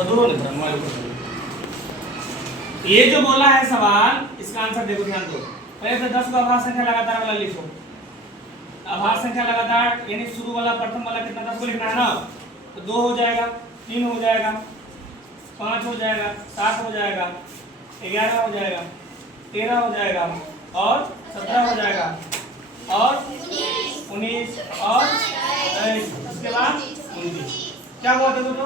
तो दूर होने पर मोबाइल ऊपर। ये जो बोला है सवाल, इसका आंसर देखो, ध्यान दो। पहले तो 10 को आभास संख्या लगातार वाला लिखो। आभास संख्या लगातार यानी शुरू वाला प्रथम वाला कितना 10 को लिखना है ना, तो 2 हो जाएगा, 3 हो जाएगा, 5 हो जाएगा, 7 हो जाएगा, 11 हो जाएगा, 13 हो जाएगा और 17 हो जाएगा और 19 और 23, उसके बाद 29। क्या हुआ देखो तो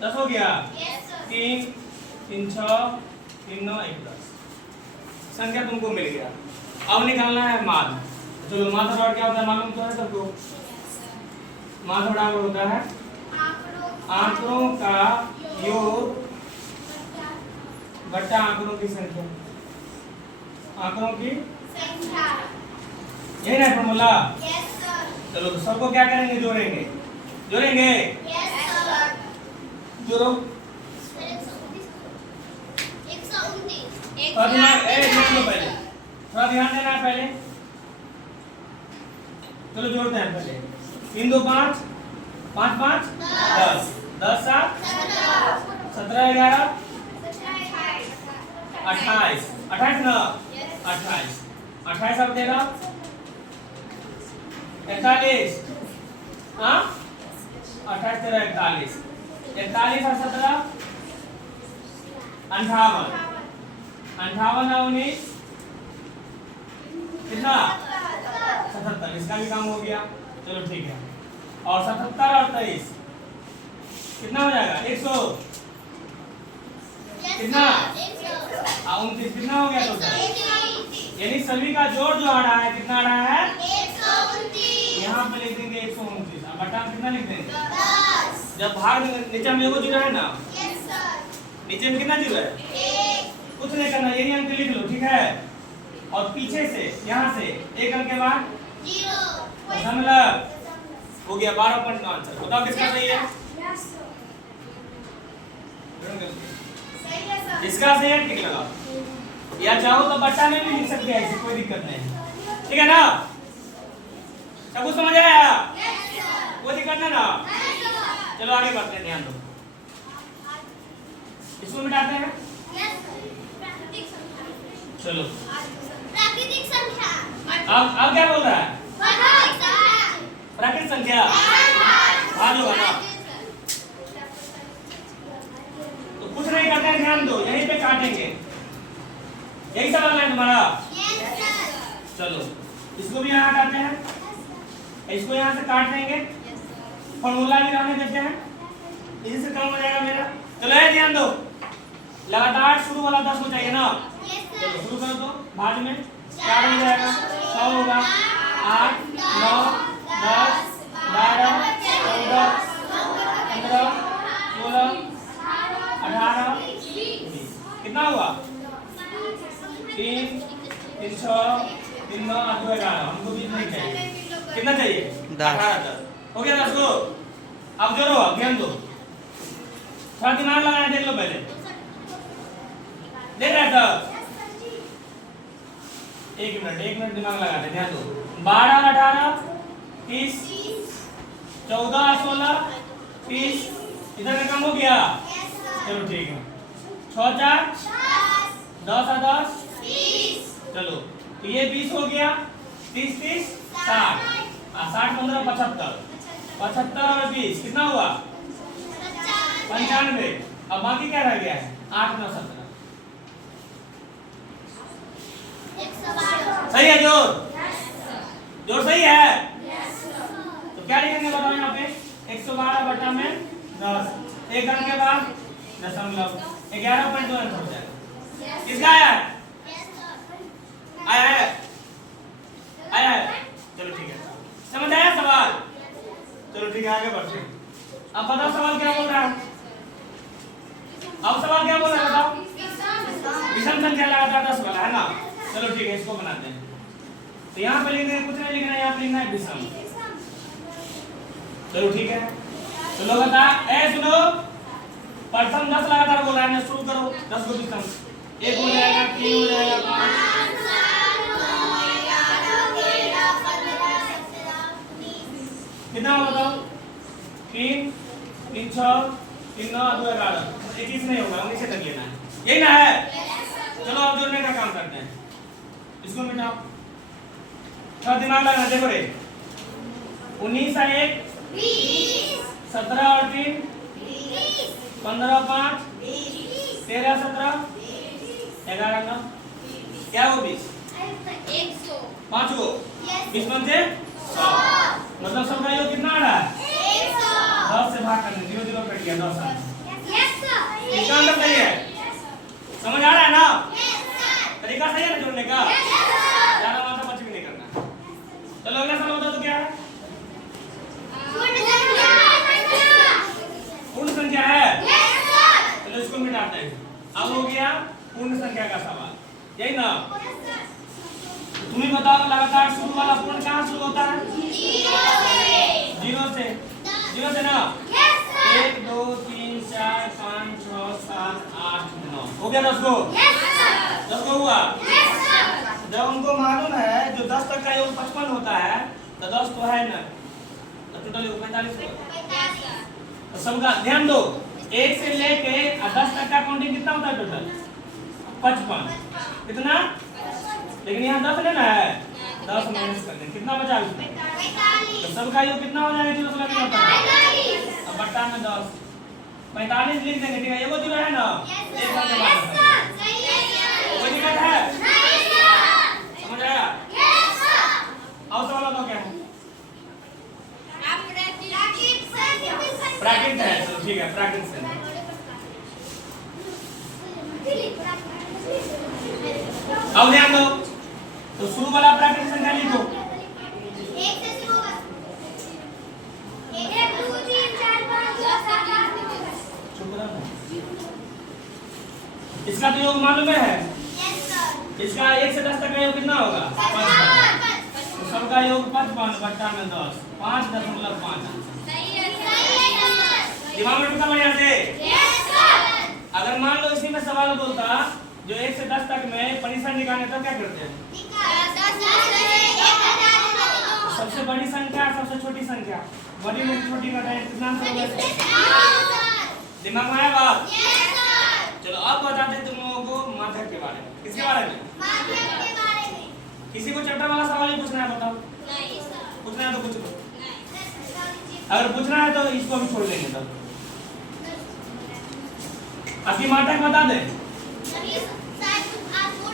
10 हो गया। 3 3 6 3 9 1 10 संख्या तुमको मिल गया। अब निकालना है माध्य। चलो माध्य बराबर क्या होता है मालूम तो है सबको। माध्य बराबर होता है आंकड़ों का योग बट्टा आंकड़ों की संख्या। आंकड़ों की संख्या, यही ना फॉर्मूला। Yes sir. चलो तो सबको क्या करेंगे, जोड़ेंगे। जोड़ेंगे यस सर। जोड़ो 129। थोड़ा ध्यान देना है पहले। चलो जोड़ते हैं पहले। 3 2 5 5 5 10 10 7 17 11 28 28 ना 28 28 अब देगा 41। हाँ 28 तेरा 41 41 और 17 58 58 और 19 कितना 77। इसका भी काम हो गया। चलो ठीक है। और 77 और 23 कितना हो जाएगा 100 कितना 29 कितना हो गया टोटल। यानी सभी का जोड़ जो आ रहा है कितना आ रहा है 129। यहाँ पे लिख देंगे 129। अब बटा कितना लिख देंगे 10। जब भाग नीचे में एगो जीरो है ना, नीचे में कितना जीरो है, कुछ नहीं करना, यही अंक लिख लो ठीक है। और पीछे से यहाँ से एक अंक के बाद जीरो दशमलव हो गया 12 पॉइंट का आंसर। बताओ किसका सही है। इसका सही है, ठीक लगा। या चाहो तो बट्टा में भी लिख सकते हैं, ऐसी कोई दिक्कत नहीं, ठीक है ना। सब कुछ समझ आया, कोई दिक्कत नहीं ना। चलो आगे बढ़ते हैं, ध्यान दो। इसको मिटाते हैं। चलो प्राकृतिक संख्या। अब क्या बोल रहा है प्राकृतिक संख्या भाग होगा ना, तो कुछ नहीं करते हैं, ध्यान दो। यहीं पे काटेंगे, यही सवाल है तुम्हारा। चलो इसको भी यहाँ काटते हैं, इसको यहाँ से काट देंगे, फॉर्मूला भी रहने देते हैं, इसी से कम हो जाएगा मेरा। चलो ये ध्यान दो, लगातार शुरू वाला 10 हो जाएगा ना। चलो शुरू करो तो भाग में 4 हो जाएगा, 100 होगा, 8 9 10 11 14 15 16 18 कितना हुआ 3 3 6 3 9 8 2 11। हमको भी नहीं चाहिए, कितना चाहिए 18 हो गया 10 को। अब जोड़ो, अब ध्यान दो, थोड़ा दिमाग लगाना, देख लो पहले, देख रहा था। एक मिनट दिमाग लगा दे, ध्यान दो। 12 18 30 14 16 30 इधर का काम हो गया। चलो ठीक है, 6 4 10 और 10 चलो तो ये 20 हो गया, 30 30 60 60 15 75 75 और 20 कितना हुआ 95। अब बाकी क्या रह गया है 8 9 17। सही है जोर, जोर सही है। तो क्या लिखेंगे बताओ यहाँ पे 112 बटा में 10, एक अंक के बाद दशमलव 11.2 अंक हो जाएगा। किसका आया है आया है आया है। चलो ठीक है, समझ आया सवाल। चलो ठीक है आगे बढ़ते हैं। अब बताओ सवाल क्या बोल रहा है। अब सवाल क्या बोल रहा है बताओ। विषम संख्या लगातार 10 वाला है ना। चलो ठीक है, इसको बनाते हैं। तो यहाँ पे लिखना है, कुछ नहीं लिखना है, यहाँ पे लिखना है विषम। चलो ठीक है, तो लोग बता ए सुनो, प्रथम 10 लगातार बोल रहा है ना, शुरू करो 10 को विषम। 1 हो जाएगा, 3 हो जाएगा, 5 कितना बताओ 3 3 6 3 9 2 11 21 नहीं होगा 19 तक लेना है, यही ना है। चलो अब जोड़ने का काम करते हैं, इसको मिटाओ, थोड़ा दिमाग लगाना। देखो रे 19 और 1 20 17 और 3 20 15 और 5 13 17 11 9 क्या हो 20 100 5 को Yes. 20 बनते 100, मतलब सबका योग कितना आ रहा है 100 10 से भाग करने 0 0 कट गया 10 आ। Yes sir इसका मतलब सही है, समझ आ रहा है ना, Yes sir तरीका सही है ना जोड़ने का, Yes sir ज्यादा मात्रा बच भी नहीं करना। चलो अगला सवाल बताओ तो क्या है, पूर्ण संख्या है। Yes sir चलो इसको मिटाते हैं, अब हो गया पूर्ण संख्या का सवाल, यही ना। तुम ही बताओ लगातार शुरू वाला पूर्ण कहाँ शुरू होता है 0 से, 0 से ना। Yes sir 1 2 3 4 5 6 7 8 9 हो गया 10 को, Yes sir 10 को हुआ। Yes sir जब उनको मालूम है जो 10 तक का योग 55 होता है तो 10 तो है ना, तो टोटल योग 45 होगा। तो सबका ध्यान दो, 1 से लेके 10 तक का काउंटिंग कितना होता है टोटल 55, कितना, लेकिन यहाँ 10 लेना है, 10 माइनस कर दें, कितना बचा उसमें, तो सबका योग कितना हो जाएगा 0 से लेके 9 तक, अब बट्टा में 10 45 लिख देंगे, ठीक है, ये वो 0 है ना, एक बार के बाद कोई दिक्कत है, समझ आया। और सवाल बताओ क्या है, प्राकृत है, चलो ठीक है, प्राकृत से। अब ध्यान दो, तो शुरू वाला प्राकृत संख्या लिखो, 1 से शुरू होगा 1 2 3 4 5 6 7 8 चुप रहो, इसका तो योग मालूम है, Yes sir इसका 1 से 10 तक का योग कितना होगा 55, तो सबका योग 55 बट्टा में 10 5.5, दिमाग में ढुका बढ़िया से। अगर मान लो इसी में सवाल बोलता जो 1 से 10 तक में परिसर निकालने तब क्या करते हैं, सबसे बड़ी संख्या सबसे छोटी संख्या, बड़ी में छोटी घटाए कितना आंसर होगा, दिमाग में आया बात। चलो अब बताते हैं तुम लोगों को माध्यक के बारे में, किसके बारे में, किसी को चैप्टर वाला सवाल ही पूछना है, बताओ पूछना है तो पूछ लो, अगर पूछना है तो इसको भी छोड़ देंगे तब। आपकी माध्यक बता दे,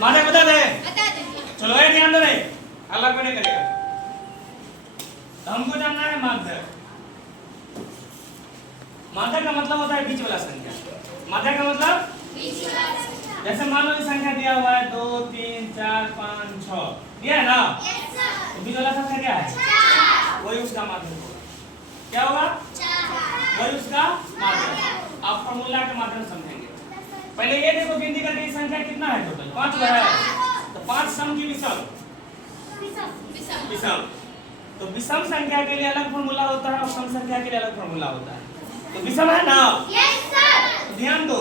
माध्यक बता दे, चलो ये ध्यान दो रे, अलग को नहीं करेगा, तो हमको जानना है माध्यक। माध्यक का मतलब होता है बीच वाला संख्या, माध्यक का मतलब जैसे मान लो संख्या दिया हुआ है 2 3 4 5 6 दिया है ना, तो बीच वाला संख्या क्या है, वही उसका माध्यक होगा, क्या होगा, वही उसका माध्यक। आप फॉर्मूला के माध्यम से समझेंगे, पहले ये देखो गिनती करके ये संख्या कितना है टोटल 5 है, तो 5 सम की विषम, विषम, तो विषम संख्या के लिए अलग फॉर्मूला होता है और सम संख्या के लिए अलग फॉर्मूला होता है, तो विषम है ना। तो ध्यान दो,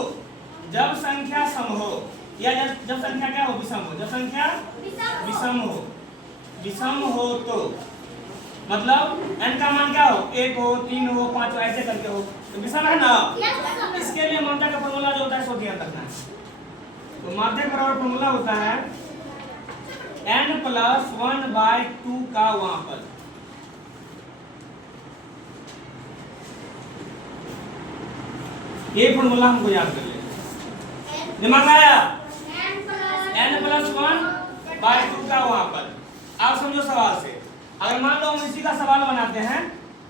जब संख्या सम हो या जब संख्या क्या हो विषम हो, जब संख्या विषम हो, विषम हो तो मतलब n का मान क्या हो 1 हो 3 हो 5 हो ऐसे करके हो, तो विषम है ना। इसके लिए माध्यक का फॉर्मूला जो होता है सो ध्यान रखना है, तो माध्यक बराबर फॉर्मूला होता है n + 1/2 का वहां पर, ये फॉर्मूला हमको याद कर लेना, दिमाग में आया, n + 1/2 का वहां पर। आप समझो सवाल से, अगर मान लो हम इसी का सवाल बनाते हैं,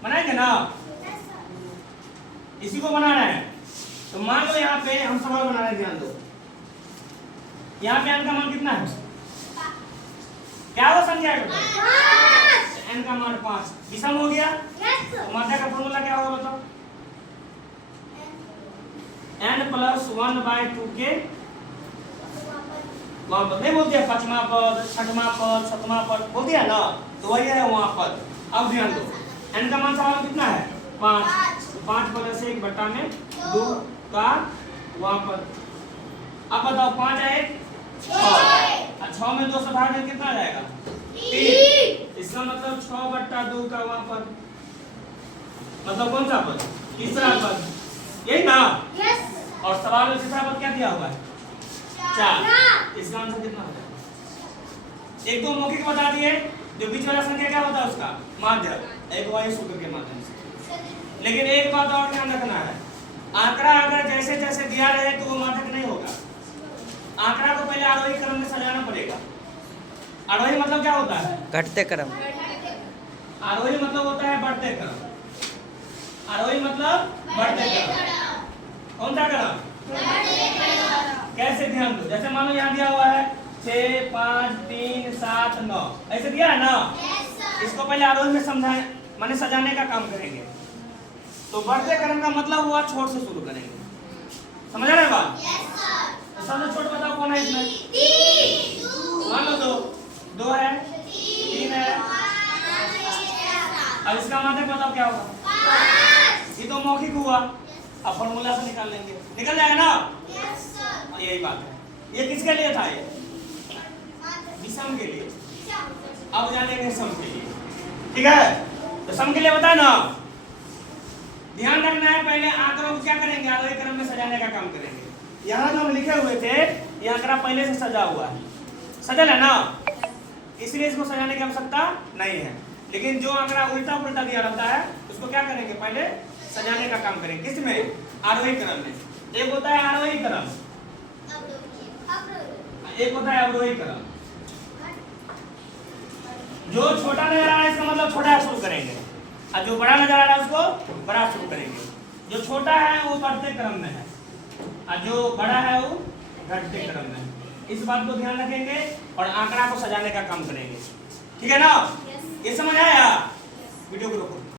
बनाएंगे ना, इसी को बनाना है, तो मान लो यहाँ पे हम सवाल बना रहे हैं, ध्यान दो, यहाँ पे n का मान कितना है, क्या वो संख्या है, n का मान 5, विषम हो गया, तो माध्यक का फॉर्मूला क्या होगा बताओ, n + 1/2 के वहां पर नहीं बोलते हैं, 5वां पद 6वां पद 7वां पद बोलते हैं ना, तो वही है वहां पर। अब ध्यान दो, n का मान सवाल कितना है 5, तो 5 + 1 बटा में 2 का वहां पर। अब बताओ 5 है 6, 6 में 2 से भाग दें कितना आ जाएगा 3, इसका मतलब 6/2 का वहां पर, मतलब कौन सा पद, तीसरा पद, यही ना। सवाल में तीसरा पद क्या दिया हुआ है? 4। इसका आंसर कितना हो जाएगा? एक तो मौखिक बता दिए, जो बीच वाला संख्या क्या होता है उसका माध्य, एक वायु सूत्र के माध्यम से। लेकिन एक बात और ध्यान रखना है, आंकड़ा अगर जैसे जैसे दिया रहे तो वो माध्यक नहीं होगा। आंकड़ा को पहले आरोही क्रम में सजाना पड़ेगा। आरोही मतलब क्या होता है? घटते क्रम। आरोही मतलब होता है बढ़ते क्रम। आरोही मतलब बढ़ते क्रम। कौन सा क्रम? कैसे? ध्यान दो, जैसे मानो यहाँ दिया हुआ है 6 5 3 7 9, ऐसे दिया है ना। इसको पहले आरोही में समझाने माने सजाने का काम करेंगे। तो बढ़ते क्रम का मतलब हुआ छोट से शुरू करेंगे। समझ रहे हैं बात? तो सबसे छोट बताओ कौन है इसमें? मान लो 2 है, 3 है। अब इसका मतलब बताओ क्या होगा? ये तो मौखिक हुआ, अब फॉर्मूला से निकाल लेंगे, निकल जाएगा ना। यही बात है। ये किसके लिए था? ये विषम के लिए। अब जानेंगे सम के लिए। ठीक है, तो सम के लिए बता ना। ध्यान रखना है, पहले आंकड़ों को क्या करेंगे? आरोही क्रम में सजाने का काम करेंगे। यहाँ जो हम लिखे हुए थे ये आंकड़ा पहले से सजा हुआ है, सजल है ना, इसलिए इसको सजाने की आवश्यकता नहीं है। लेकिन जो आंकड़ा उल्टा पुल्टा दिया रहता है उसको क्या करेंगे? पहले सजाने का काम करेंगे। किसमें? आरोही क्रम में। एक होता है आरोही क्रम, एक होता है अवरोही क्रम। जो छोटा नजर आ रहा है इसका मतलब छोटा शुरू करेंगे, और जो बड़ा नजर आ रहा है उसको बड़ा शुरू करेंगे। जो छोटा है वो बढ़ते क्रम में है, और जो बड़ा है वो घटते क्रम में है। इस बात को ध्यान रखेंगे और आंकड़ा को सजाने का काम करेंगे। ठीक है ना? ये समझ आया? वीडियो को रोको।